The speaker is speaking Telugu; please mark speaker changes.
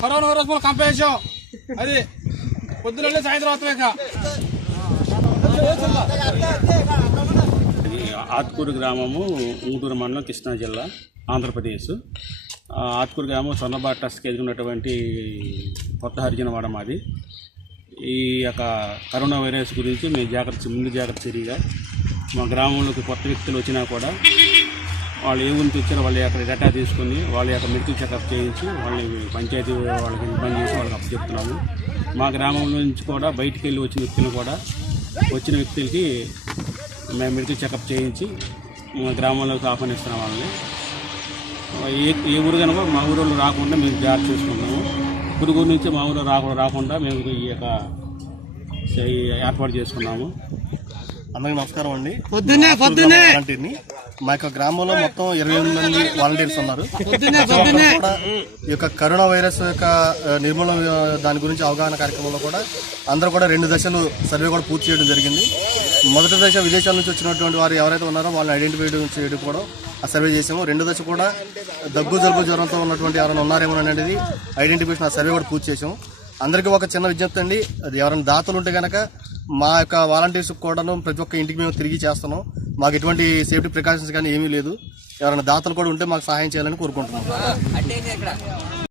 Speaker 1: కరోనా వైరస్ మూలం కంపేసాం అది పొద్దున సాయంత్రం అవుతాం
Speaker 2: ఆత్కూరు గ్రామము ఊటూరు మండలం కృష్ణా జిల్లా ఆంధ్రప్రదేశ్. ఆత్కూరు గ్రామం సొన్నబాట ట్రస్ట్కి ఎదుగున్నటువంటి కొత్త హరిజనవాడ మాది. ఈ యొక్క కరోనా వైరస్ గురించి మేము జాగ్రత్త ముందు జాగ్రత్త చర్యగా మా గ్రామంలోకి కొత్త వ్యక్తులు వచ్చినా కూడా వాళ్ళు ఏ ఊరి నుంచి వచ్చారో వాళ్ళ యొక్క డేటా తీసుకుని వాళ్ళ యొక్క మెడికల్ చెకప్ చేయించి వాళ్ళని పంచాయతీ వాళ్ళకి ఇన్ఫార్మ్ చేసి వాళ్ళకి అప్పచెప్తున్నాము. మా గ్రామం నుంచి కూడా బయటికి వెళ్ళి వచ్చిన వ్యక్తులు కూడా వచ్చిన వ్యక్తులకి మేము మెడికల్ చెకప్ చేయించి మా గ్రామంలోకి ఆహ్వానిస్తున్నాం వాళ్ళని. ఏ ఏ ఊరు కనుక మా ఊరిలో రాకుండా మేము జాగ్రత్త చేసుకుంటాము పురుగు నుంచి మా ఊరు రాకుండా రాకుండా మేము ఈ యొక్క ఏర్పాటు చేసుకున్నాము.
Speaker 3: అందరికీ నమస్కారం అండి.
Speaker 4: పొద్దున్నే పొద్దున్నే!
Speaker 3: వాలంటీర్ని మా యొక్క గ్రామంలో మొత్తం ఇరవై ఎనిమిది మంది వాలంటీర్స్ ఉన్నారు. ఈ యొక్క కరోనా వైరస్ యొక్క నిర్మూలన దాని గురించి అవగాహన కార్యక్రమంలో కూడా అందరూ కూడా రెండు దశలు సర్వే కూడా పూర్తి చేయడం జరిగింది. మొదటి దశ విదేశాల నుంచి వచ్చినటువంటి వారు ఎవరైతే ఉన్నారో వాళ్ళని ఐడెంటిఫై చేయడం కూడా ఆ సర్వే చేసాము. రెండు దశ కూడా దగ్గు జలుబు జ్వరంతో ఉన్నటువంటి ఎవరైనా ఉన్నారేమో అనేది ఐడెంటిఫికేషన్ ఆ సర్వే కూడా పూర్తి చేసాము. అందరికీ ఒక చిన్న విజ్ఞప్తి అండి. అది ఎవరైనా దాతలు ఉంటే కనుక మా యొక్క వాలంటీర్స్ కూడాను ప్రతి ఒక్క ఇంటికి మేము తిరిగి చేస్తున్నాం. మాకు ఎటువంటి సేఫ్టీ ప్రికాషన్స్ కానీ ఏమీ లేదు. ఎవరైనా దాతలు కూడా ఉంటే మాకు సహాయం చేయాలని కోరుకుంటున్నాం.